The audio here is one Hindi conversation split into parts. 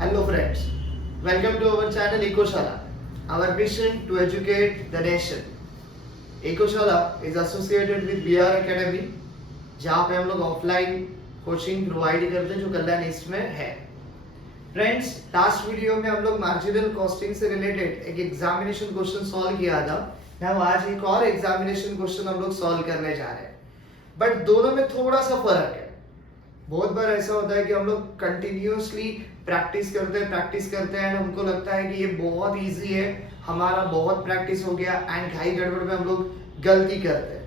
Hello friends, welcome to our channel EcoShala. Our mission to educate the nation. EcoShala is associated with BR Academy, जहाँ पे हम लोग ऑफलाइन कोचिंग प्रोवाइड करते हैं जो कल्याण ईस्ट में है. फ्रेंड्स, लास्ट वीडियो में हम लोग मार्जिनल कॉस्टिंग से रिलेटेड एक एग्जामिनेशन क्वेश्चन सॉल्व किया था. नाउ आज एक और एग्जामिनेशन क्वेश्चन हम लोग सॉल्व करने जा रहे हैं, बट दोनों में थोड़ा सा फर्क है. बहुत बार ऐसा होता है कि हम लोग कंटिन्यूअसली प्रैक्टिस करते हैं एंड हमको लगता है कि ये बहुत इजी है, हमारा बहुत प्रैक्टिस हो गया एंड घाई गड़बड़ में हम लोग गलती करते हैं.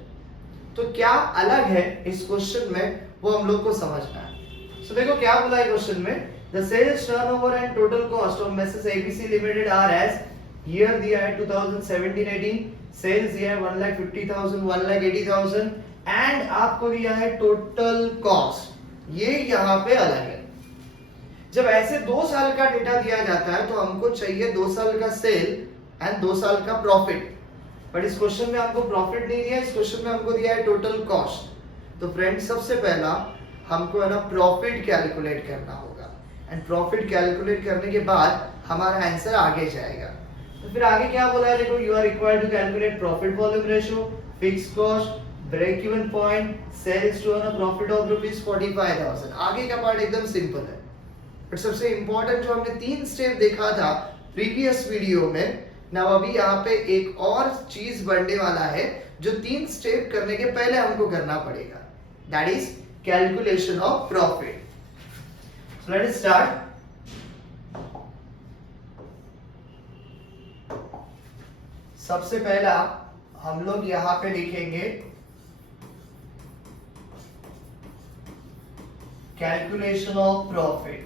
तो क्या अलग है इस क्वेश्चन में वो हम लोग को समझना है. सो देखो क्या बोला है क्वेश्चन में, the sales turnover and total cost of message ABC limited are as. Year दिया है 2017-18, सेल्स दिया है 1,50,000 1,80,000 एंड आपको दिया है टोटल कॉस्ट. ये यहाँ पे अलग है. जब ऐसे 2 साल का डेटा दिया जाता है तो हमको चाहिए 2 साल का सेल एंड 2 साल का प्रॉफिट, बट इस क्वेश्चन में हमको प्रॉफिट नहीं दिया, इस क्वेश्चन में हमको दिया है टोटल कॉस्ट. तो फ्रेंड्स, सबसे पहला हमको है ना प्रॉफिट कैलकुलेट करना होगा एंड प्रॉफिट कैलकुलेट करने के बाद हमारा आंसर आगे जाएगा. तो फिर आगे क्या बोला है, देखो, you are required to calculate profit volume ratio, fixed cost, break even point, sales to earn a profit of ₹45,000. आगे का पार्ट एकदम सिंपल है, बट सबसे इंपॉर्टेंट जो हमने 3 स्टेप देखा था प्रीवियस वीडियो में, ना अभी यहाँ पे एक और चीज बढ़ने वाला है जो 3 स्टेप करने के पहले हमको करना पड़ेगा. That is calculation of profit. So let us start. सबसे पहला हम लोग यहाँ पे लिखेंगे कैलकुलेशन ऑफ प्रॉफिट.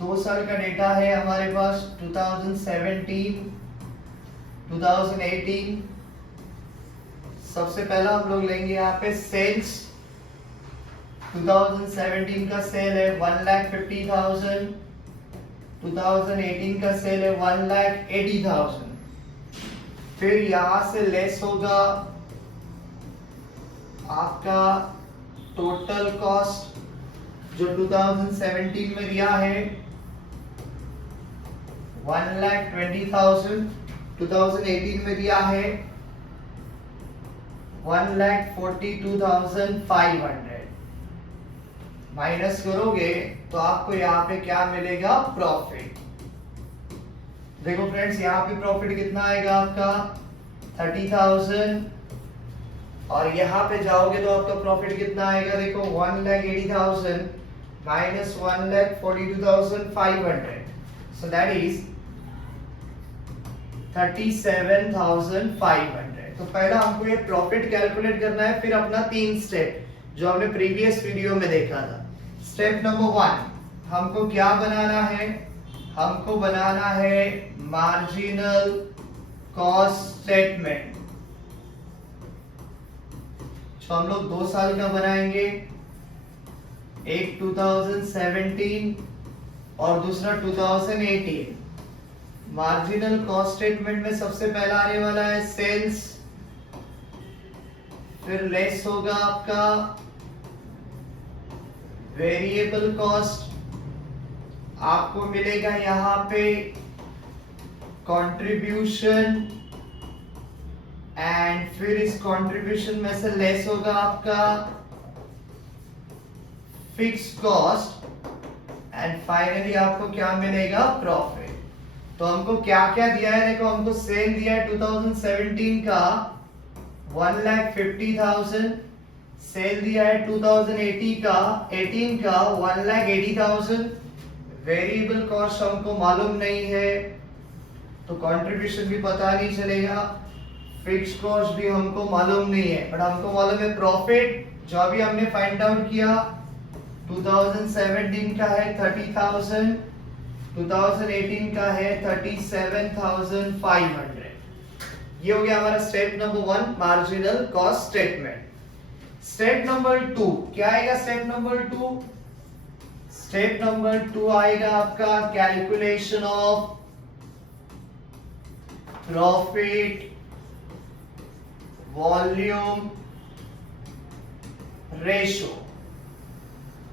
2 साल का डेटा है हमारे पास, 2017 2018. सबसे पहला हम लोग लेंगे यहाँ पे सेल्स. 2017 का सेल है 1,50,000, 2018 का सेल है 1,80,000. फिर यहां से लेस होगा आपका टोटल कॉस्ट जो 2017 में दिया है 1,20,000, 2018 में दिया है 1,42,500. माइनस करोगे तो आपको यहाँ पे क्या मिलेगा, प्रॉफिट. देखो फ्रेंड्स, यहाँ पे प्रॉफिट कितना आएगा आपका 30,000 और यहाँ पे जाओगे तो आपका प्रॉफिट कितना आएगा, देखो 1,80,000 minus 1,42,500. So that is 37,500. तो पहला हमको ये प्रॉफिट कैलकुलेट करना है, फिर अपना 3 स्टेप जो हमने प्रीवियस वीडियो में देखा था. स्टेप नंबर 1, हमको क्या बनाना है, हमको बनाना है मार्जिनल कॉस्ट स्टेटमेंट. तो हम लोग 2 साल का बनाएंगे, एक 2017 और दूसरा 2018. मार्जिनल कॉस्ट स्टेटमेंट में सबसे पहला आने वाला है सेल्स, फिर लेस होगा आपका वेरिएबल कॉस्ट. आपको मिलेगा यहां पे कंट्रीब्यूशन एंड फिर इस कंट्रीब्यूशन में से लेस होगा आपका फिक्स्ड कॉस्ट एंड फाइनली आपको क्या मिलेगा, प्रॉफिट. तो हमको क्या क्या दिया है, देखो, हमको सेल दिया है 2017 का 1,50,000, सेल दिया है 2018 का 1,80,000. वेरिएबल कॉस्ट हमको मालूम नहीं है तो कंट्रीब्यूशन भी पता नहीं चलेगा, फिक्स्ड कॉस्ट भी हमको मालूम नहीं है, बट हमको मालूम है प्रॉफिट जो अभी हमने फाइंड आउट किया 2017 का है 30,000, 2018 का है 37,500. ये हो गया हमारा step number 1, marginal cost statement. Step number 2 क्या आएगा, स्टेप नंबर 2 आएगा आपका calculation of profit volume ratio.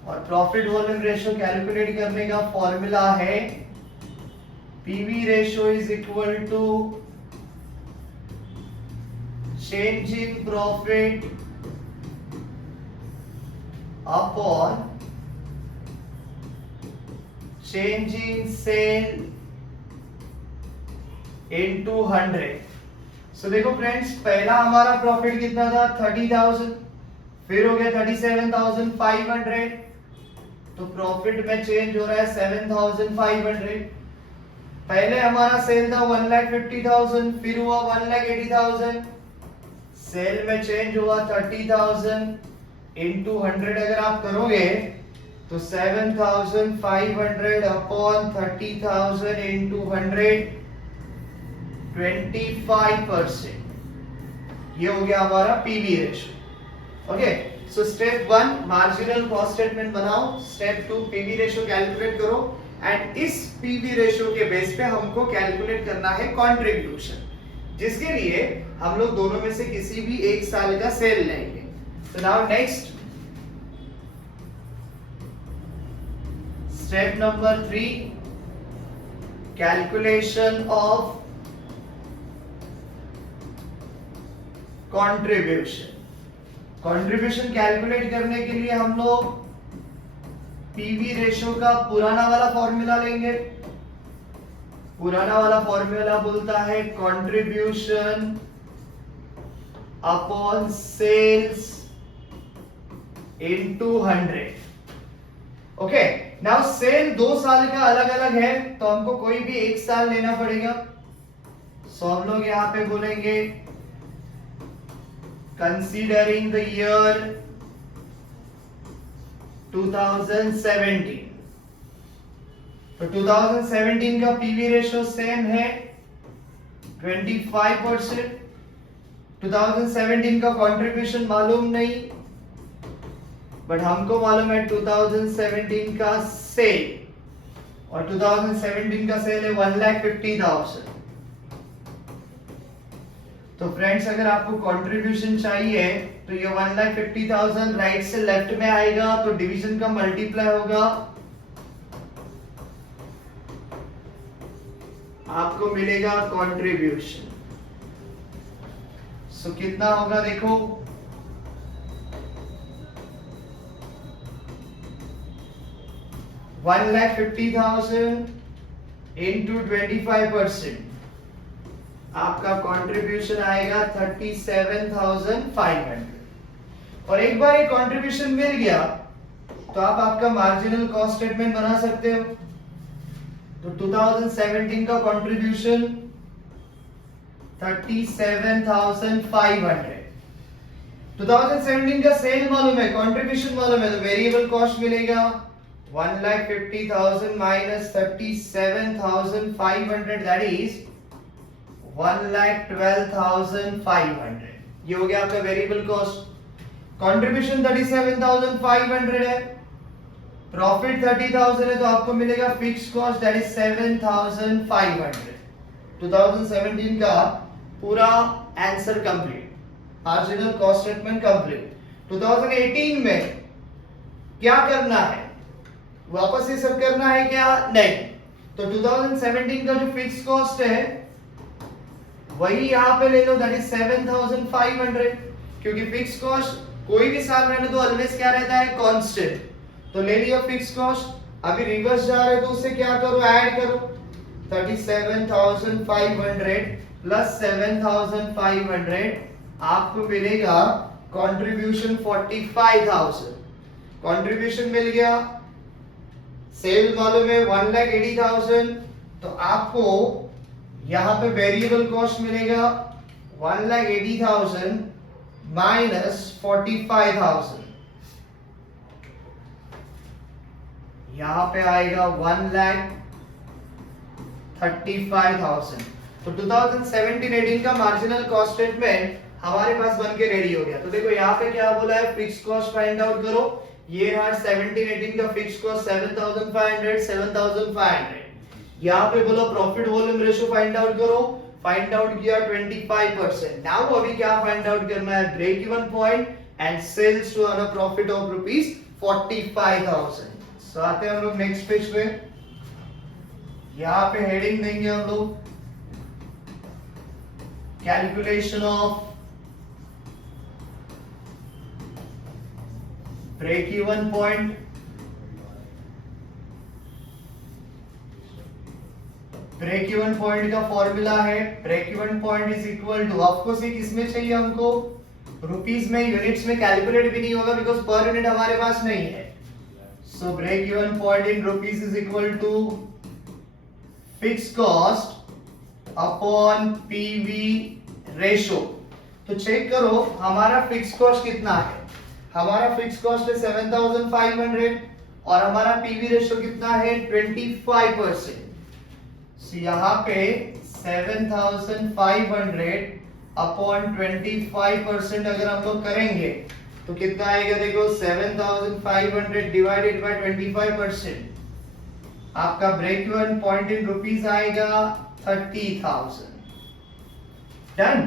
और प्रॉफिट वॉल्यूम रेशियो कैलकुलेट करने का फॉर्मूला है PV ratio is equal to change in profit upon change in sale into 100। So देखो फ्रेंड्स, पहला हमारा प्रॉफिट कितना था 30,000, फिर हो गया 37,500, तो प्रॉफिट में चेंज हो रहा है 7,500। पहले हमारा सेल था 1,50,000, फिर हुआ 1,80,000, सेल में चेंज हुआ 30,000 इनटू 100 अगर आप करोगे तो 7,500 अपॉन 30,000 इनटू 100 25%। ये हो गया हमारा PV ratio. Okay, so step 1 marginal cost statement बनाओ, स्टेप 2 पीवी रेशियो कैलकुलेट करो, एंड इस पीवी रेशियो के बेस पे हमको कैलकुलेट करना है कंट्रीब्यूशन, जिसके लिए हम लोग दोनों में से किसी भी एक साल का सेल लेंगे। तो now next step number 3, calculation of contribution. Contribution calculate करने के लिए हम लोग पीवी रेशियो का पुराना वाला फॉर्मूला लेंगे। पुराना वाला फॉर्मूला बोलता है contribution upon sales into 100। Okay, now sale 2 साल का अलग अलग है, तो हमको कोई भी एक साल लेना पड़ेगा। सो हम लोग यहां पे बोलेंगे considering the year 2017। तो 2017 का पीवी रेशियो सेम है 25%। 2017 का कंट्रीब्यूशन मालूम नहीं, बट हमको मालूम है 2017 का सेल, और 2017 का सेल है 1,50,000। तो फ्रेंड्स, अगर आपको कंट्रीब्यूशन चाहिए तो ये 1,50,000 राइट से लेफ्ट में आएगा, तो डिवीजन का मल्टीप्लाई होगा, आपको मिलेगा कंट्रीब्यूशन। सो कितना होगा देखो, 1,50,000 इंटू 25%, आपका कंट्रीब्यूशन आएगा 37,500। और एक बार ये कंट्रीब्यूशन मिल गया तो आप आपका मार्जिनल कॉस्ट स्टेटमेंट बना सकते हो। तो 2017 का कंट्रीब्यूशन 37,500। 2017 का सेल मालूम है, कंट्रीब्यूशन मालूम है, तो वेरिएबल कॉस्ट मिलेगा 1,50,000 माइनस 37,500, दैट इज 1,12,500। ये हो गया आपका वेरिएबल कॉस्ट। कंट्रीब्यूशन 37,500 है, प्रॉफिट 30,000 है, तो आपको मिलेगा फिक्स कॉस्ट दैट इज 7,500। 2017 का पूरा answer complete, marginal cost statement complete. 2018 में क्या करना है, वापस ये सब करना है क्या? नहीं। तो 2017 का जो फिक्स कॉस्ट है वही यहां पे ले लो, दैट इज 7,500, क्योंकि फिक्स कॉस्ट कोई भी साल रहने तो ऑलवेज क्या रहता है? कांस्टेंट। तो ले लिया फिक्स कॉस्ट, अभी रिवर्स जा रहे तो उससे क्या करो? ऐड करो। 37,500 प्लस 7,500 आपको मिलेगा कंट्रीब्यूशन 45,000। कंट्रीब्यूशन मिल गया, सेल मालूम है 1,80,000, तो आपको यहां पे वेरिएबल कॉस्ट मिलेगा 1,80,000 माइनस 45,000, यहां पे आएगा 1,35,000। तो 2017-18 का मार्जिनल कॉस्ट स्टेटमेंट हमारे पास बन के रेडी हो गया। तो देखो यहाँ पे क्या बोला है, फिक्स कॉस्ट फाइंड आउट करो। ये रहा 17-18 का फिक्स कॉस्ट 7,500 7,500। यहाँ पे बोला profit volume ratio find out करो, फाइंड आउट किया 25%। नाउ अभी क्या फाइंड आउट करना है? Break even point and sales to earn a profit of 45,000। So आते हैं हम लोग नेक्स्ट पेज पे। यहाँ पे हेडिंग देंगे हम लोग calculation of break even point. Break even point का फॉर्मूला है break even point is equal to, of course ये किसमें चाहिए हमको, रुपीस में, यूनिट्स में कैलकुलेट भी नहीं होगा बिकॉज पर यूनिट हमारे पास नहीं है। So break even point in rupees is equal to fixed cost upon PV ratio. तो चेक करो हमारा फिक्स्ड कॉस्ट कितना है। हमारा फिक्स्ड कॉस्ट है 7,500 और हमारा पीवी रेशो कितना है 25%। So, यहाँ पे 7,500 अपॉन 25% अगर हम लोग करेंगे तो कितना आएगा, देखो 7,500 डिवाइडेड बाय 25%, आपका break even point in rupees आएगा 30,000। डन।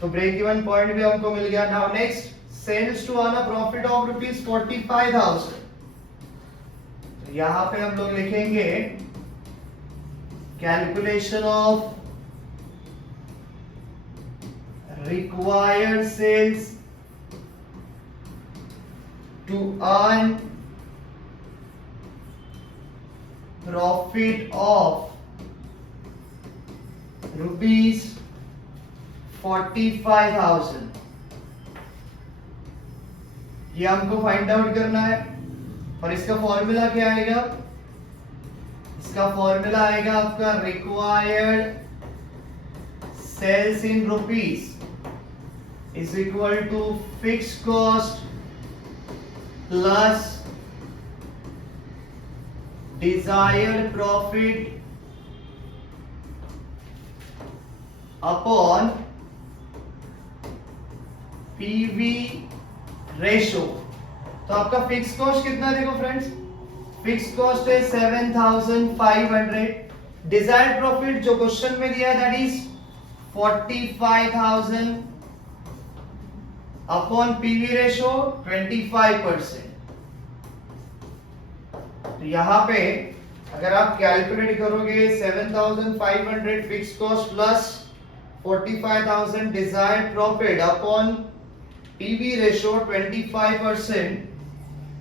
तो ब्रेक इवन पॉइंट भी हमको मिल गया। Now next, sales to earn a profit of rupees 45,000। यहाँ पे हम लोग लिखेंगे calculation of required sales to earn profit of rupees 45,000। ये हमको फाइंड आउट करना है और इसका फॉर्मूला क्या आएगा, इसका फॉर्मूला आएगा आपका required sales in rupees is equal to fixed cost plus desired profit upon PV ratio. तो आपका फिक्स्ड कॉस्ट कितना, देखो फ्रेंड्स, फिक्स्ड कॉस्ट है 7,500, डिजायर्ड प्रॉफिट जो क्वेश्चन में दिया है that is 45,000 upon PV ratio 25%। तो यहां पे अगर आप कैलकुलेट करोगे 7,500 fixed cost plus 45,000 desired profit upon PV ratio 25%,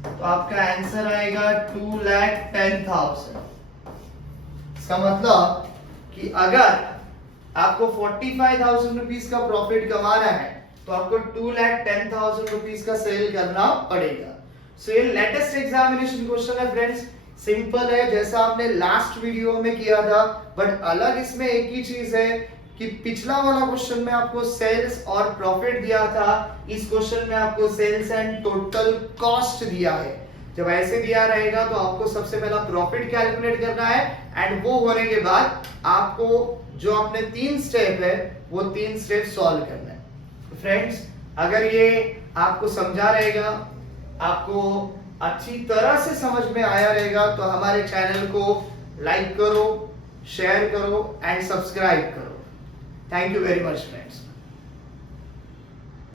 तो आपका आंसर आएगा 2,10,000। इसका मतलब कि अगर आपको 45,000 रुपीस का प्रॉफिट कमाना है तो आपको 2,10,000 रुपीस का सेल करना पड़ेगा। सो ये लेटेस्ट एग्जामिनेशन क्वेश्चन है फ्रेंड्स, सिंपल है जैसा हमने लास्ट वीडियो में किया था, बट अलग इसमें एक ही चीज है कि पिछला वाला क्वेश्चन में आपको सेल्स और प्रॉफिट दिया था, इस क्वेश्चन में आपको सेल्स एंड टोटल कॉस्ट दिया है। जब ऐसे दिया रहेगा तो आपको सबसे पहला प्रॉफिट कैलकुलेट करना है एंड वो होने के बाद आपको जो अपने 3 स्टेप है वो 3 स्टेप सॉल्व करना है। फ्रेंड्स अगर ये आपको समझा रहेगा, आपको अच्छी तरह से समझ में आया रहेगा तो हमारे चैनल को लाइक करो, शेयर करो एंड सब्सक्राइब करो। Thank you very much, friends.